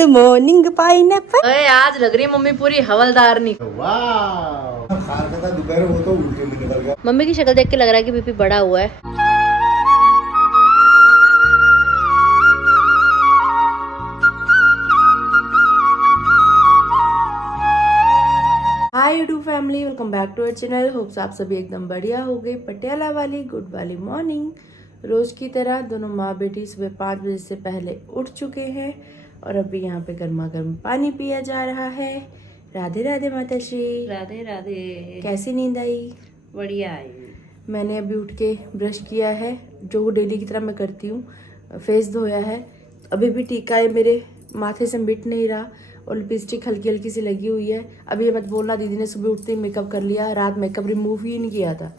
Good morning pineapple. अरे आज लग रही है मम्मी पूरी हवलदारनी। दोपहर वो तो उल्टे में निकल गया। मम्मी की शक्ल देख के लग रहा है कि बीपी बढ़ा हुआ है। Hi YouTube family, welcome back to our channel. Hopes आप सभी एकदम बढ़िया हो गए। पटियाला वाली गुड वाली मॉर्निंग। रोज की तरह दोनों माँ बेटी सुबह 5 बजे से पहले उठ चुके हैं और अभी यहाँ पे गर्मा गर्म पानी पिया जा रहा है। राधे राधे माता श्री। राधे राधे। कैसी नींद आई? बढ़िया आई। मैंने अभी उठ के ब्रश किया है, जो डेली की तरह मैं करती हूँ। फेस धोया है। अभी भी टीका है मेरे माथे से मिट नहीं रहा और लिपस्टिक हल्की हल्की सी लगी हुई है। अभी ये मत बोलना दीदी ने सुबह उठते ही मेकअप कर लिया, रात मेकअप रिमूव ही नहीं किया था।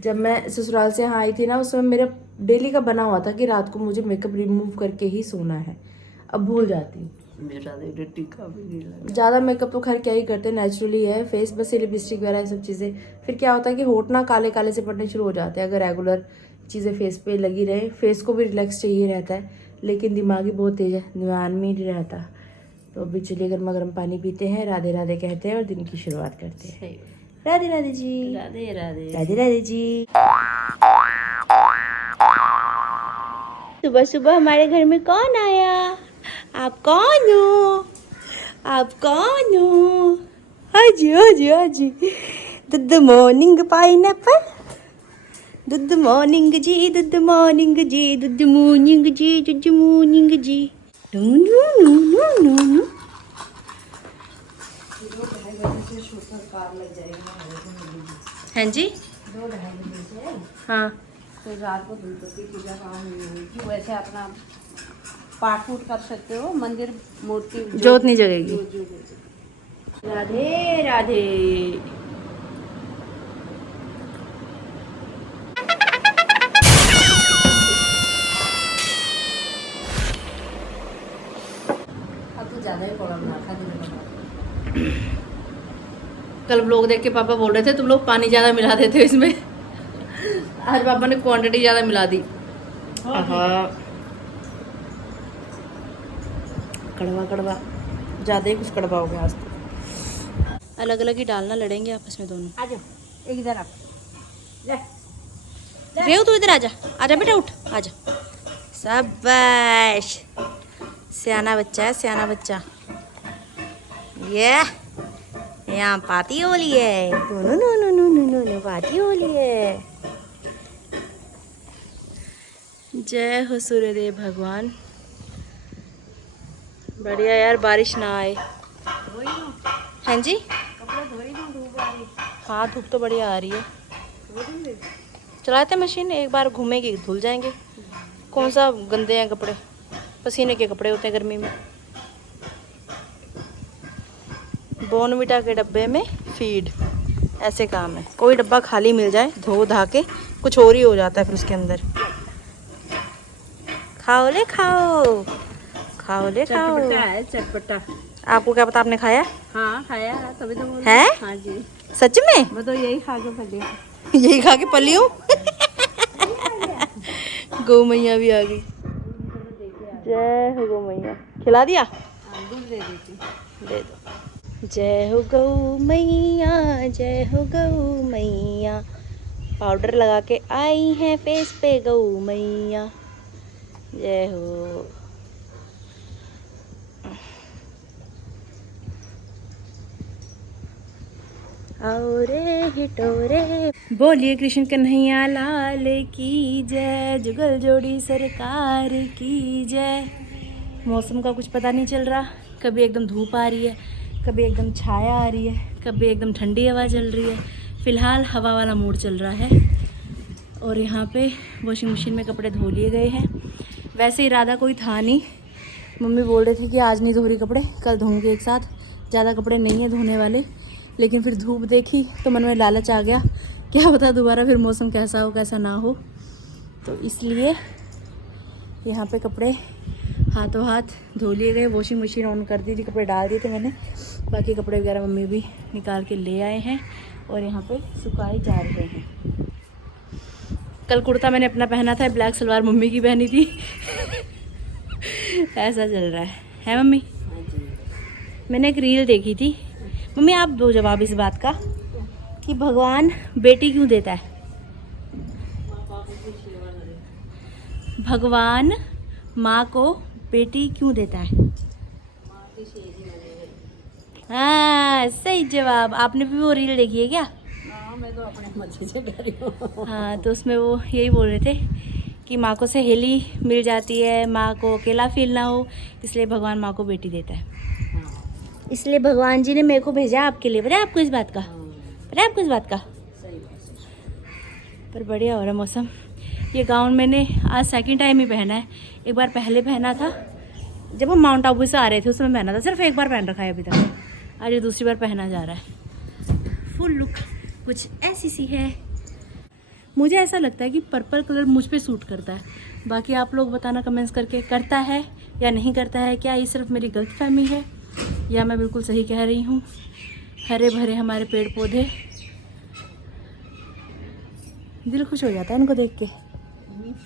जब मैं ससुराल से यहाँ आई थी ना, उस समय मेरा डेली का बना हुआ था कि रात को मुझे मेकअप रिमूव करके ही सोना है। अब भूल जाती हूँ। ज़्यादा मेकअप तो खैर क्या ही करते, नेचुरली है फेस, बस ये लिपस्टिक वगैरह ये सब चीज़ें। फिर क्या होता है कि होठ ना काले काले से पड़ने शुरू हो जाते हैं अगर रेगुलर चीज़ें फेस पे लगी रहे। फेस को भी रिलैक्स चाहिए रहता है, लेकिन दिमाग ही बहुत तेज है, ध्यान में नहीं रहता। तो अभी चलिए गर्मा गर्म पानी पीते हैं, राधे राधे कहते हैं और दिन की शुरुआत करते हैं। राधे राधे जी। राधे राधे। राधे राधे जी। सुबह सुबह हमारे घर में कौन आया? आप कौन हो? आप कौन हो? हाजी हाजी हाजी। Good morning pineapple. Good morning जी, गुड मॉर्निंग जी, गुड मॉर्निंग जी, गुड मॉर्निंग जी। नू नू नू नू नू नू। हाँ जी। 2-2:30 बजे से हाँ फिर रात को गणपति पूजा काम नहीं होगी। वैसे अपना पाठ फूट कर सकते हो, मंदिर मूर्ति जोत नहीं जगेगी। जो राधे राधे। अब तो ज़्यादा ही प्रॉब्लम ना खा देने। कल व्लॉग देख के पापा बोल रहे थे तुम लोग पानी ज़्यादा मिला देते हो इसमें। आज पापा ने क्वांटिटी ज़्यादा मिला दी। कड़वा कड़वा, ज़्यादा ही कुछ कड़वा हो गया आज तो। अलग अलग ही डालना, लड़ेंगे आपस में दोनों। आ जाओ, एक इधर आप। रेव तू इधर आजा, आजा बेटा उठ, आजा। शाबाश, सियाना बच्चा है, सियाना बच्चा। ये यहाँ पार्टी हो रही है। No no no no no no no, party हो रही है। जय हो सूर्यदेव भगवान। बढ़िया यार, बारिश ना आए। हाँ जी। हाँ धूप तो बढ़िया आ रही है। चलाते मशीन, एक बार घूमेगी धुल जाएंगे। कौन सा गंदे हैं कपड़े, पसीने के कपड़े होते हैं गर्मी में। बॉर्नविटा के डब्बे में फीड, ऐसे काम है। कोई डब्बा खाली मिल जाए, धो धा के कुछ और ही हो जाता है फिर उसके अंदर। खाओ ले खाओ, खाओ ले खाओ। चटपटा है, चटपटा। आपको क्या पता, आपने खाया? हाँ खाया है, तभी तो बोल है? हाँ जी। सच में? मैं तो यही खा के पली। यही खा के पली हूँ। गौ मैया भी आ गई। जय हो गौ मैया। खिला दिया? दूध दे देती। दे दो। जय हो गौ मैया, जय हो गौ मैया। पाउडर लगा के आई हैं फेस पे गौ मैया। जय हो। और हिटोरे बोलिए कृष्ण कन्हैया लाल की जय। जुगल जोड़ी सरकार की जय। मौसम का कुछ पता नहीं चल रहा, कभी एकदम धूप आ रही है, कभी एकदम छाया आ रही है, कभी एकदम ठंडी हवा चल रही है। फ़िलहाल हवा वाला मूड चल रहा है। और यहाँ पे वॉशिंग मशीन में कपड़े धो लिए गए हैं। वैसे इरादा कोई था नहीं, मम्मी बोल रहे थे कि आज नहीं धो रही कपड़े, कल धोऊंगे एक साथ, ज़्यादा कपड़े नहीं है धोने वाले। लेकिन फिर धूप देखी तो मन में लालच आ गया, क्या पता दोबारा फिर मौसम कैसा हो कैसा ना हो। तो इसलिए यहाँ पे कपड़े हाथों हाथ धो लिए गए। वॉशिंग मशीन ऑन कर दी थी, कपड़े डाल दिए थे मैंने। बाकी कपड़े वगैरह मम्मी भी निकाल के ले आए हैं और यहाँ पे सुखाए जा रहे हैं। कल कुर्ता मैंने अपना पहना था, ब्लैक सलवार मम्मी की पहनी थी। ऐसा चल रहा है। है मम्मी? मैंने एक रील देखी थी। मम्मी आप दो जवाब इस बात का कि भगवान बेटी क्यों देता है? भगवान माँ को बेटी क्यों देता है? हाँ सही जवाब। आपने भी वो रील देखी है क्या? मैं तो अपने मजे से कर रही हूँ। हाँ तो उसमें वो यही बोल रहे थे कि माँ को सहेली मिल जाती है, माँ को अकेला फील ना हो, इसलिए भगवान माँ को बेटी देता है। इसलिए भगवान जी ने मेरे को भेजा आपके लिए। पता है आपको इस बात का? पता है आपको इस बात का? सही बात। पर बढ़िया हो रहा है मौसम। ये गाउन मैंने आज सेकंड टाइम ही पहना है। एक बार पहले पहना था जब हम माउंट आबू से आ रहे थे, उसमें पहना था। सिर्फ एक बार पहन रखा है अभी तक। आज ये दूसरी बार पहना जा रहा है। फुल लुक कुछ ऐसी सी है। मुझे ऐसा लगता है कि पर्पल कलर मुझ पे सूट करता है। बाकी आप लोग बताना कमेंट्स करके, करता है या नहीं करता है। क्या ये सिर्फ मेरी गलतफहमी है या मैं बिल्कुल सही कह रही हूँ? हरे भरे हमारे पेड़ पौधे, दिल खुश हो जाता है इनको देख के।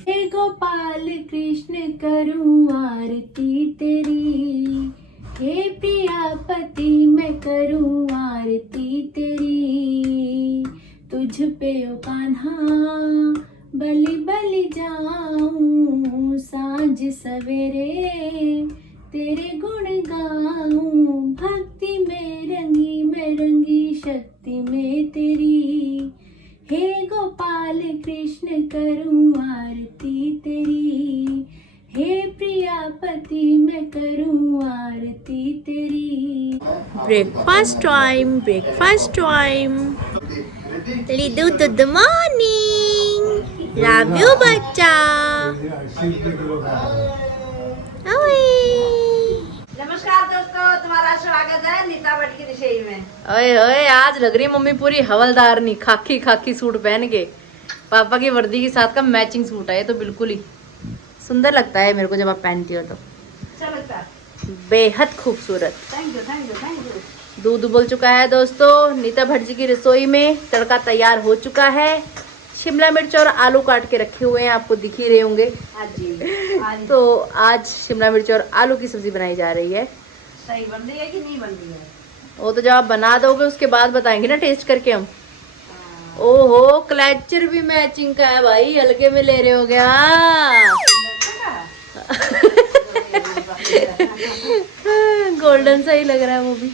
हे गोपाल कृष्ण करूँ आरती तेरी, हे प्रियापति मैं करूँ आरती तेरी। तुझ पे ओ कान्हा बलि बलि जाऊं, साँझ सवेरे तेरे गुण गाऊं। भक्ति में रंगी शक्ति में तेरी, हे गोपाल कृष्ण करूँ आरती तेरी, हे प्रियापति मैं करूँ आरती तेरी। Breakfast time, breakfast time. लिदू गुड मॉर्निंग, लव यू बच्चा। नमस्कार दोस्तों, तुम्हारा स्वागत है नीता भट्ट की रसोई में। ओए ओए, आज लग रही है मम्मी पूरी हवलदारनी, खाकी खाकी सूट पहन के। पापा की वर्दी के साथ का मैचिंग सूट है ये तो। बिल्कुल ही सुंदर लगता है मेरे को जब आप पहनती हो तो। अच्छा लगता है। बेहद खूबसूरत। Thank you thank you thank you. दूध उबल चुका है दोस्तों। नीता भट्ट जी की रसोई में तड़का तैयार हो चुका है। शिमला मिर्च और आलू काट के रखे हुए हैं, आपको दिख ही रहे होंगे। आज तो आज शिमला मिर्च और आलू की सब्जी बनाई जा रही है। सही बन रही है कि नहीं बन रही है? वो तो जब आप बना दोगे उसके बाद बताएंगे ना, टेस्ट करके हम। ओहो, क्लचर भी मैचिंग का है भाई, हल्के में ले रहे हो गया। गोल्डन सा ही लग रहा है वो भी।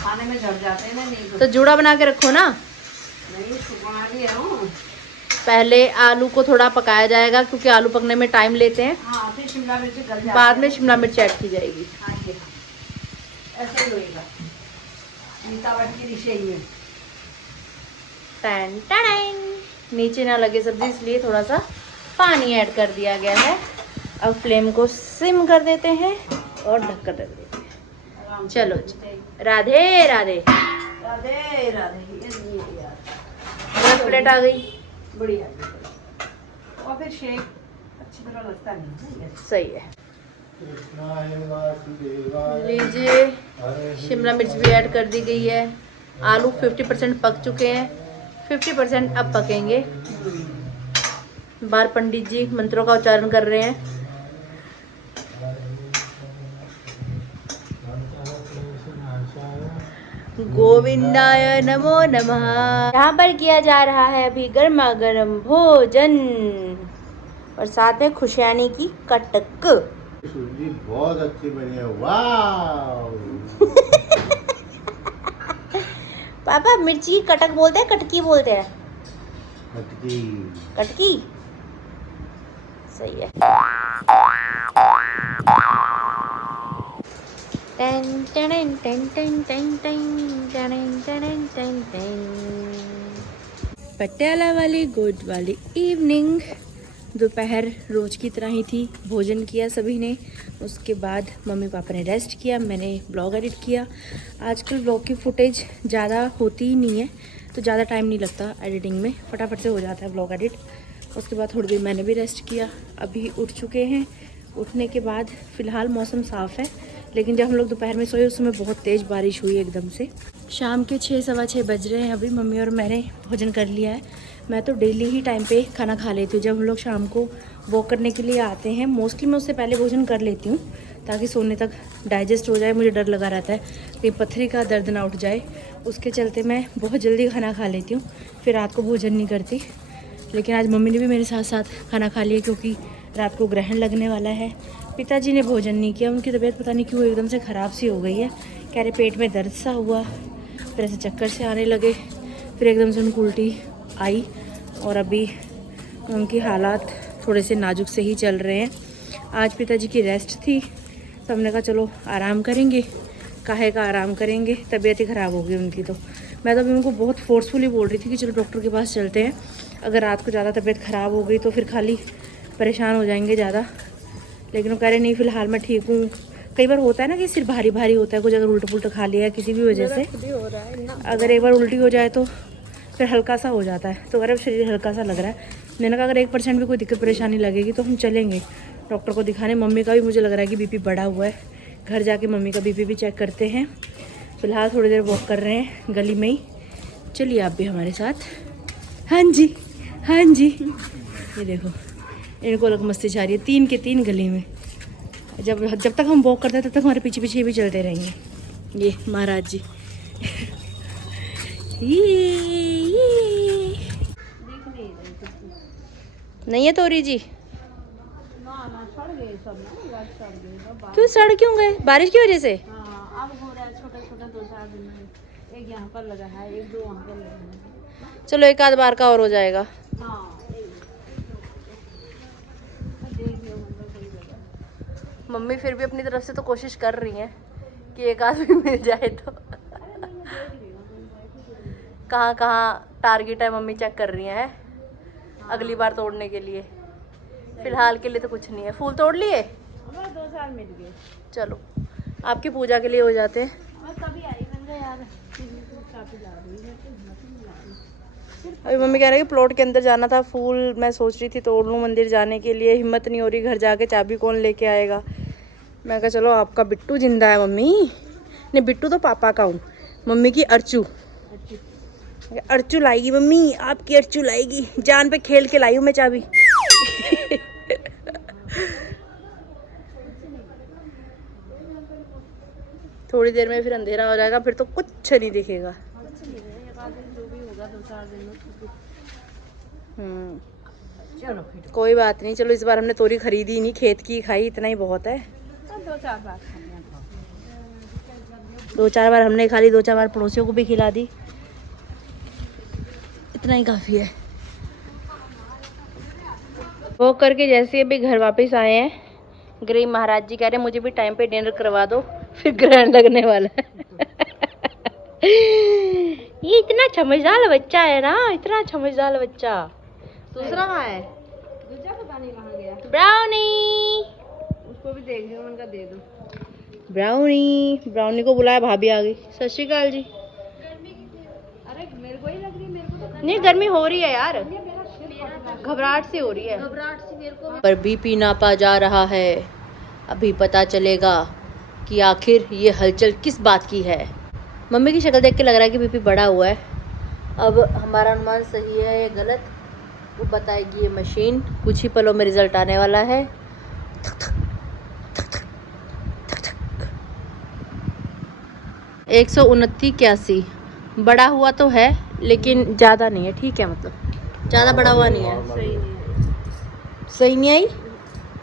खाने में झड़ जाते हैं ना। नहीं तो जूड़ा बना के रखो ना। नहीं बना लिया हूँ। पहले आलू को थोड़ा पकाया जाएगा क्योंकि आलू पकने में टाइम लेते हैं। हाँ, फिर शिमला मिर्च गल जाती है। बाद में शिमला मिर्च ऐड की जाएगी। हाँ जी, ऐसे ही होएगा नीता भट्ट की रसोई में। टन टन। नीचे ना लगे सब्जी इसलिए थोड़ा सा पानी ऐड कर दिया गया है। अब फ्लेम को सिम कर देते हैं और ढककर रख देते हैं। चलो जी, राधे राधे। राधे राधे। ये यार प्लेट आ गई। बढ़िया। और फिर शेक अच्छी तरह लगता नहीं है। सही है। लीजिए, शिमला मिर्च भी ऐड कर दी गई है। आलू 50% पक चुके हैं, 50% अब पकेंगे। बाहर पंडित जी मंत्रों का उच्चारण कर रहे हैं। गोविंदाय नमो नमः। यहाँ पर किया जा रहा है अभी गर्मा गर्म भोजन और साथ में खुशहाली की कटक। सूजी बहुत अच्छी बनी है, वाह। पापा मिर्ची की कटक बोलते हैं, कटकी बोलते हैं? कटकी। कटकी सही है। टन टन टन टन टन टन टन टन टन टन। पटियाला वाली गुड वाली इवनिंग। दोपहर रोज की तरह ही थी। भोजन किया सभी ने, उसके बाद मम्मी पापा ने रेस्ट किया, मैंने ब्लॉग एडिट किया। आजकल ब्लॉग की फुटेज ज़्यादा होती ही नहीं है तो ज़्यादा टाइम नहीं लगता एडिटिंग में, फटाफट से हो जाता है ब्लॉग एडिट। उसके बाद थोड़ी देर मैंने भी रेस्ट किया। अभी उठ चुके हैं। उठने के बाद फ़िलहाल मौसम साफ़ है, लेकिन जब हम लोग दोपहर में सोए उस समय बहुत तेज़ बारिश हुई एकदम से। शाम के 6 सवा 6 बज रहे हैं। अभी मम्मी और मैंने भोजन कर लिया है। मैं तो डेली ही टाइम पे खाना खा लेती हूँ। जब हम लोग शाम को वॉक करने के लिए आते हैं, मोस्टली मैं उससे पहले भोजन कर लेती हूँ ताकि सोने तक डाइजेस्ट हो जाए। मुझे डर लगा रहता है कि पथरी का दर्द ना उठ जाए, उसके चलते मैं बहुत जल्दी खाना खा लेती हूँ, फिर रात को भोजन नहीं करती। लेकिन आज मम्मी ने भी मेरे साथ साथ खाना खा लिया क्योंकि रात को ग्रहण लगने वाला है। पिताजी ने भोजन नहीं किया, उनकी तबीयत पता नहीं क्यों एकदम से ख़राब सी हो गई है। कह रहे पेट में दर्द सा हुआ, फिर ऐसे चक्कर से आने लगे, फिर एकदम से उनको उल्टी आई और अभी उनकी हालात थोड़े से नाजुक से ही चल रहे हैं। आज पिताजी की रेस्ट थी तो हमने कहा चलो आराम करेंगे, काहे का आराम करेंगे, तबीयत ही ख़राब हो गई उनकी। तो मैं तो अभी उनको बहुत फोर्सफुली बोल रही थी कि चलो डॉक्टर के पास चलते हैं, अगर रात को ज़्यादा तबीयत ख़राब हो गई तो फिर खाली परेशान हो जाएंगे ज़्यादा। लेकिन वो कह रहे नहीं फ़िलहाल मैं ठीक हूँ। कई बार होता है ना कि सिर भारी भारी होता है, कुछ अगर उल्टा पुल्टा खा लिया किसी भी वजह से, अगर एक बार उल्टी हो जाए तो फिर हल्का सा हो जाता है। तो अगर शरीर हल्का सा लग रहा है, मैंने कहा अगर 1% भी कोई दिक्कत परेशानी लगेगी तो हम चलेंगे डॉक्टर को दिखाने। मम्मी का भी मुझे लग रहा है कि बीपी बढ़ा हुआ है, घर जाके मम्मी का बीपी भी चेक करते हैं। फ़िलहाल थोड़ी देर वॉक कर रहे हैं गली में ही, चलिए आप भी हमारे साथ। हाँ जी हाँ जी, ये देखो इनको अलग मस्ती छा रही है 3 के 3 गली में। जब तक हम वॉक करते हैं तब तक हमारे पीछे पीछे भी चलते रहेंगे। ये महाराज जी नहीं है तोरी जी, क्यों सड़ क्यों गए? बारिश की वजह से? अब हो रहा है छोटा छोटा 2-4 दिन में, एक यहाँ पर लगा है, एक 2 वहाँ पर लगा है। चलो एक आध बार का और हो जाएगा। हाँ मम्मी फिर भी अपनी तरफ से तो कोशिश कर रही हैं कि एक आदमी मिल जाए तो। कहाँ कहाँ टारगेट है मम्मी चेक कर रही हैं अगली बार तोड़ने के लिए। फिलहाल के लिए तो कुछ नहीं है। फूल तोड़ लिए? 2-4 मिल गए। चलो आपकी पूजा के लिए हो जाते हैं। कभी आई मैंने यार अभी मम्मी कह रही है कि प्लॉट के अंदर जाना था, फूल मैं सोच रही थी तोड़ लूँ मंदिर जाने के लिए, हिम्मत नहीं हो रही, घर जाके चाबी कौन लेके आएगा। मैं कहा चलो आपका बिट्टू जिंदा है मम्मी, नहीं बिट्टू तो पापा का हूँ, मम्मी की अर्चू, अर्चू लाएगी मम्मी, आपकी अर्चू लाएगी, जान पे खेल के लाई हूँ मैं चाबी। थोड़ी देर में फिर अंधेरा हो जाएगा, फिर तो कुछ नहीं दिखेगा। चलो फिर कोई बात नहीं, चलो इस बार हमने तोरी खरीदी ही नहीं, खेत की खाई, इतना ही बहुत है। 2-4 बार 2-4 बार हमने खा ली, 2-4 बार पड़ोसियों को भी खिला दी, इतना ही काफ़ी है। वो करके जैसे अभी घर वापस आए हैं, गरीब महाराज जी कह रहे मुझे भी टाइम पे डिनर करवा दो, फिर ग्रहण लगने वाला है। ये इतना समझदार बच्चा है ना, इतना समझदार बच्चा। दूसरा कहाँ है? दूसरा पता नहीं कहाँ गया, ब्राउनी, उसको भी देख रही हूँ, उनका दे दो। ब्राउनी को बुलाया, भाभी आ गई। सत श्री अकाल जी। अरे मेरे को ही लग रही है, मेरे को तो नहीं गर्मी हो रही है यार, घबराहट सी हो रही है, घबराहट सी मेरे को। पर बीपी नापा जा रहा है, अभी पता चलेगा कि आखिर ये हलचल किस बात की है। मम्मी की शक्ल देख के लग रहा है कि बीपी बढ़ा हुआ है। अब हमारा अनुमान सही है या गलत वो बताएगी ये मशीन, कुछ ही पलों में रिजल्ट आने वाला है। 129-81 बड़ा हुआ तो है लेकिन ज़्यादा नहीं है, ठीक है, मतलब ज़्यादा बड़ा हुआ नहीं है। सही नहीं है। सही नहीं आई,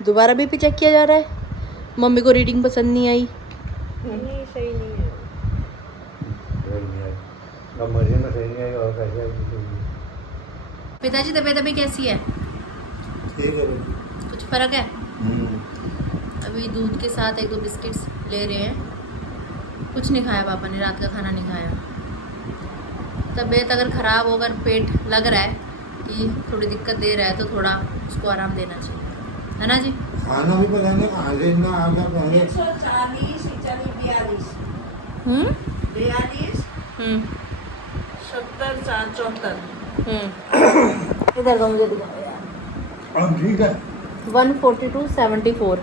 दोबारा बीपी चेक किया जा रहा है। मम्मी को रीडिंग पसंद नहीं आई। नहीं सही नहीं है। पिताजी तबीयत अभी कैसी है? ठीक है। कुछ फर्क है? अभी दूध के साथ 1-2 बिस्किट्स ले रहे हैं, कुछ नहीं खाया पापा ने, रात का खाना नहीं खाया। तबीयत अगर ख़राब हो, अगर पेट लग रहा है कि थोड़ी दिक्कत दे रहा है तो थोड़ा उसको आराम देना चाहिए, है ना जी? खाना भी पता नहीं कहाँ से इतना आ गया पहले। 140, 42, 70, 74। इधर का मुझे दिखाओ यार। अब ठीक है। 142-74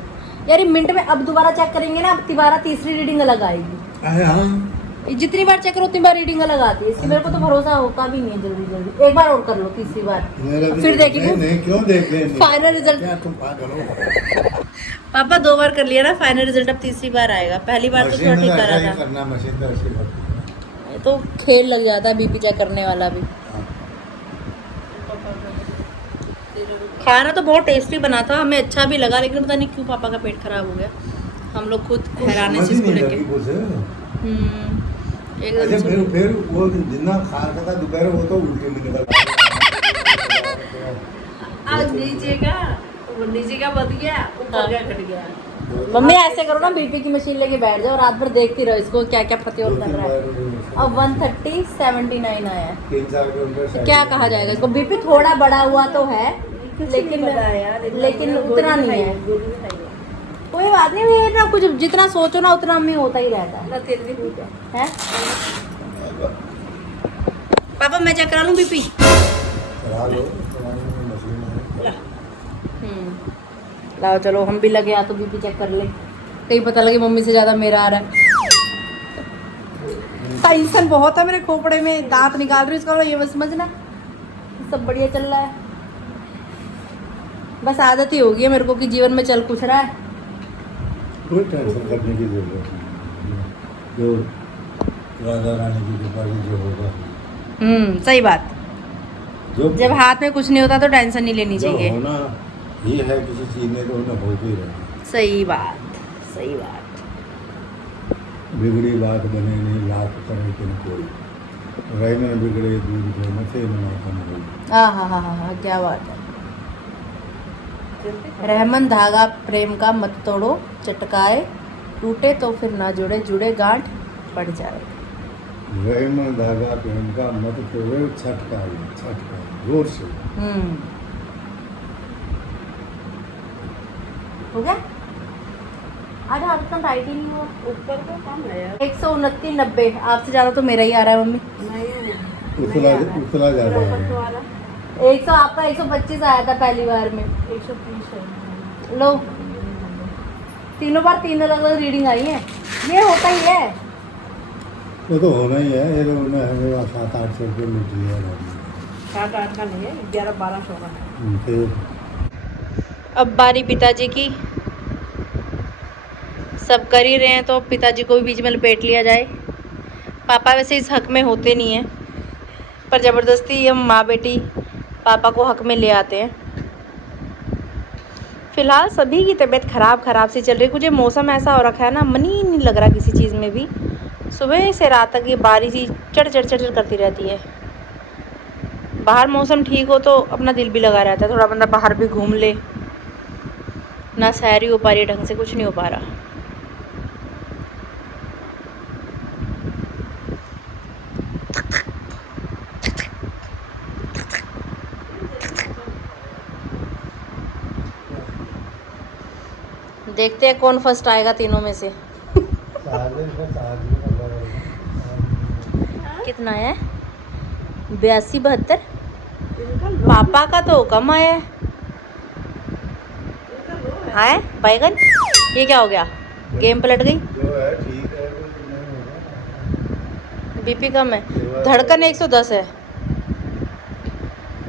यार, ये मिनट में अब दोबारा चेक करेंगे ना, अब दोबारा तीसरी रीडिंग अलग आएगी। अरे हाँ, जितनी बार चेक करो उतनी बार रीडिंग अलग आती है इसकी। मेरे को तो भरोसा होता भी नहीं है जल्दी जल्दी। एक बार और कर लो, तीसरी बार फिर देखिए। नहीं क्यों देखेंगे? फाइनल रिजल्ट क्या तुम पागल हो? पापा 2 बार कर लिया ना, फाइनल रिजल्ट अब तीसरी बार आएगा। पहली बार तो थोड़ा ठीक मशीन करा ऐसा ही था। करना, मशीन तो ऐसे ही करती है। तो खेल लग जाता है बीपी चेक करने वाला भी। खाना तो बहुत टेस्टी बना था, हमें अच्छा भी लगा, लेकिन पता नहीं क्यों पापा का पेट खराब हो गया। हम लोग खुद हैरान है समझ ही इसको नहीं लेके। लगी कुछ। एकदम अच्छा से- फिर वो जितना खा रहा था दोपहर वो तो उल्टे में निकल आज नीचे का बच गया, ऊपर का कट गया। तो मम्मी ऐसे करो ना, बीपी की मशीन लेके बैठ जाओ, रात भर देखती रहो इसको क्या क्या फतेह कर रहा है। अब 130/79 आया है। 3-4 किलोमीटर तो क्या कहा जाएगा इसको? बीपी थोड़ा बड़ा हुआ तो है, लेकिन उतना नहीं है। कोई बात नहीं, ये ना कुछ जितना सोचो ना उतना में होता ही रहता है। पापा मैं चेक करा लूं बीपी? करा लो, तुम्हारी मशीन है। लाओ चलो हम भी लगे, या तो बीपी चेक कर ले, कहीं पता लगे मम्मी से ज्यादा मेरा आ रहा है। टेंशन बहुत है मेरे खोपड़े में, दांत निकाल रही हूँ इसका, ये बस समझना सब बढ़िया चल रहा है। बस आदत ही होगी है मेरे को कि जीवन में चल कुछ रहा है। कोई टेंशन करने की जरूरत नहीं, जो राधा रानी की कृपा से जो होगा। सही बात। जो जब हाथ में कुछ नहीं होता तो टेंशन नहीं लेनी जो चाहिए। होना ये है किसी चीज में तो उन्हें हो ही रहना। सही बात, सही बात। बिगड़ी बात बने नहीं, लाख करे कि कोई रही में बिगड़े दूध को मथे में ना कम हाँ, क्या बात है। रहमन धागा प्रेम का मत तोड़ो, चटकाए टूटे तो फिर ना जुड़े, जुड़े गांठ पड़ जाए। रहमन धागा प्रेम का मत तोड़ो, छटका जोर से। हो गया? आज हाथ इतना टाइट ही नहीं हुआ। ऊपर का कम है यार। 129.90। आपसे ज्यादा तो मेरा ही आ रहा है मम्मी। उतला ज्यादा है। 100 आपका 125 आया था पहली बार में। 130 लो, तीनों बार 3 अलग अलग रीडिंग आई है। ये होता ही है। वो तो होना ही है, ये तो उन्हें हमें 700-800 रुपये मिल लिया 7-8 का नहीं है, 1100-1200 का है। फिर अब बारी पिताजी की। सब कर ही रहे हैं तो पिताजी को भी बीच में लपेट लिया जाए। पापा वैसे इस हक में होते नहीं हैं, पर ज़बरदस्ती हम माँ बेटी पापा को हक में ले आते हैं। फ़िलहाल सभी की तबीयत ख़राब सी चल रही है। कुछ ये मौसम ऐसा हो रखा है ना, मन ही नहीं लग रहा किसी चीज़ में भी। सुबह से रात तक ये बारिश ही चढ़ करती रहती है। बाहर मौसम ठीक हो तो अपना दिल भी लगा रहता है, थोड़ा बंदा बाहर भी घूम ले। ना सैर ही हो पा रही है ढंग से, कुछ नहीं हो पा रहा। देखते हैं कौन फर्स्ट आएगा तीनों में से। कितना है? 82-72। पापा का तो कम आया है। आए बैगन, ये क्या हो गया? गेम पलट गई। जो है ठीक है, बीपी कम है, धड़कन 110 है।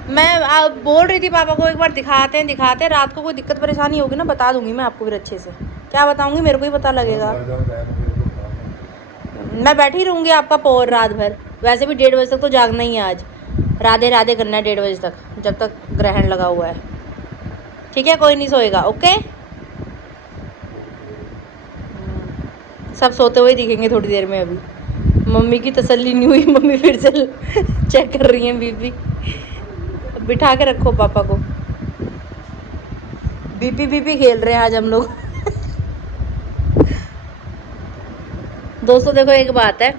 मैं बोल रही थी पापा को एक बार दिखाते हैं। रात को कोई दिक्कत परेशानी होगी ना बता दूंगी मैं आपको फिर अच्छे से। क्या बताऊंगी, मेरे को ही पता लगेगा। मैं बैठी रहूंगी आपका पोर रात भर। वैसे भी 1:30 बजे तक तो जागना ही है आज। राधे राधे करना है 1:30 बजे तक, जब तक ग्रहण लगा हुआ है। ठीक है, कोई नहीं सोएगा। ओके, सब सोते हुए दिखेंगे थोड़ी देर में। अभी मम्मी की तसल्ली नहीं हुई, मम्मी फिर से चेक कर रही हैं बीपी। बिठा के रखो पापा को। बीपी खेल रहे हैं आज हम लोग। दोस्तों देखो, एक बात है,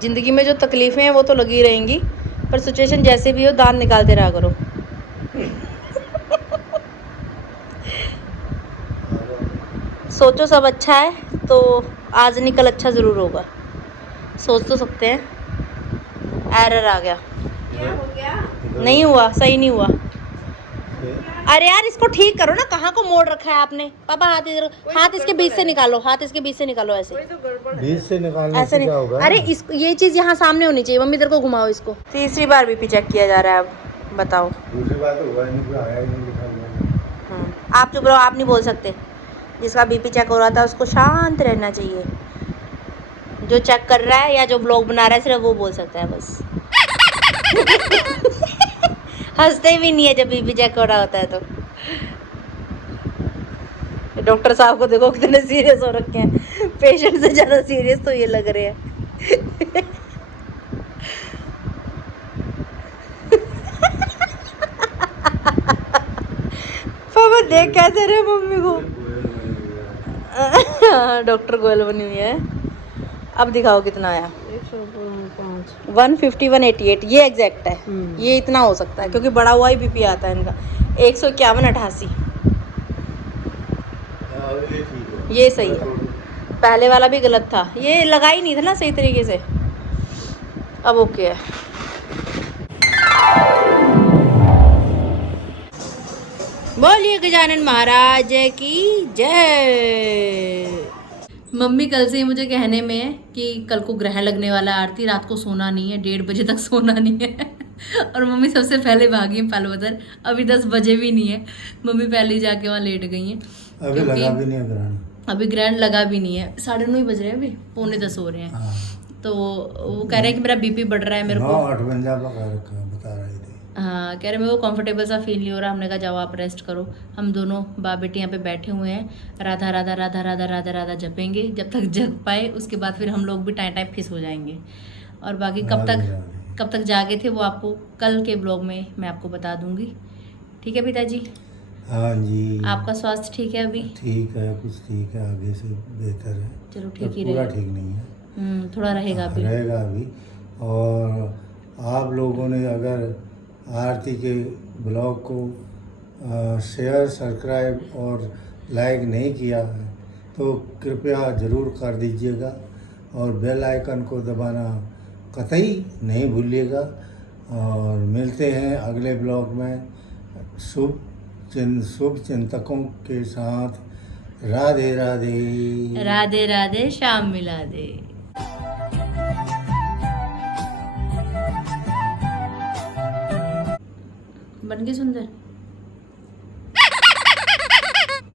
ज़िंदगी में जो तकलीफ़ें हैं वो तो लगी रहेंगी, पर सिचुएशन जैसे भी हो दांत निकालते रहा करो। सोचो सब अच्छा है तो आज नहीं कल अच्छा ज़रूर होगा। सोच तो सकते हैं। एरर आ गया, नहीं हुआ, सही नहीं हुआ। अरे यार इसको ठीक करो ना, कहाँ को मोड़ रखा है आपने? पापा हाथ इधर, हाथ इसके बीच से निकालो, हाथ इसके बीच से निकालो ऐसे। बीच से निकालने ऐसे से नहीं, क्या होगा? अरे इस ये चीज यहाँ सामने होनी चाहिए। मम्मी इधर को घुमाओ इसको। तीसरी बार बीपी चेक किया जा रहा है, अब बताओ। दूसरी बात तो हुआ नहीं, कोई आया ही नहीं लिखा हुआ। आप चुप रहो, आप नहीं बोल सकते। जिसका बीपी चेक हो रहा था उसको शांत रहना चाहिए। जो चेक कर रहा है या जो ब्लॉग बना रहा है सिर्फ वो बोल सकता है बस। हंसते भी नहीं है जब बीपी चेक हो रहा होता है तो। डॉक्टर साहब को देखो कितने सीरियस हो रखे हैं, पेशेंट से ज्यादा सीरियस तो ये लग रहे हैं। पापा देख कैसे रहे मम्मी को। डॉक्टर गोयल बनी हुई है। अब दिखाओ कितना आया। 150 188 ये एग्जैक्ट है। ये इतना हो सकता है क्योंकि बड़ा हुआ ही बीपी आता है इनका। 151 88 ये सही है। पहले वाला भी गलत था, ये लगा ही नहीं था ना सही तरीके से। अब ओके है। बोलिए गजानन महाराज की जय। मम्मी कल से ही मुझे कहने में है कि कल को ग्रहण लगने वाला है आरती, रात को सोना नहीं है, 1:30 बजे तक सोना नहीं है। और मम्मी सबसे पहले भागी है पालवतर। अभी 10 बजे भी नहीं है, मम्मी पहले ही जाके वहाँ लेट गई हैं। अभी लगा भी नहीं है ग्रहण। अभी ग्रहण लगा भी नहीं है, 9:30 बज रहे हैं, अभी 9:45 हो रहे हैं। हाँ। तो वो कह रहे हैं कि मेरा बीपी बढ़ रहा है, मेरे को 9:58 बता रही थी। हाँ कह रहे मेरे को कंफर्टेबल सा फील नहीं हो रहा। हमने कहा जाओ आप रेस्ट करो। हम दोनों बाप बेटी यहाँ पे बैठे हुए हैं, राधा राधा राधा राधा राधा राधा जपेंगे जब तक जग पाए। उसके बाद फिर हम लोग भी टाइम फिस हो जाएंगे। और बाकी कब तक जागे थे वो आपको कल के ब्लॉग में मैं आपको बता दूंगी। ठीक है पिताजी? हाँ जी। आपका स्वास्थ्य ठीक है अभी? ठीक है, कुछ ठीक है, आगे से बेहतर है। चलो ठीक ही पूरा रहेगा। ठीक नहीं है, थोड़ा रहेगा अभी। रहेगा अभी। और आप लोगों ने अगर आरती के ब्लॉग को शेयर, सब्सक्राइब और लाइक नहीं किया है तो कृपया ज़रूर कर दीजिएगा। और बेल आइकन को दबाना कतई नहीं भूलिएगा। और मिलते हैं अगले ब्लॉग में शुभ चिंतकों के साथ। राधे राधे। राधे राधे, शाम मिला दे। बन गई सुंदर।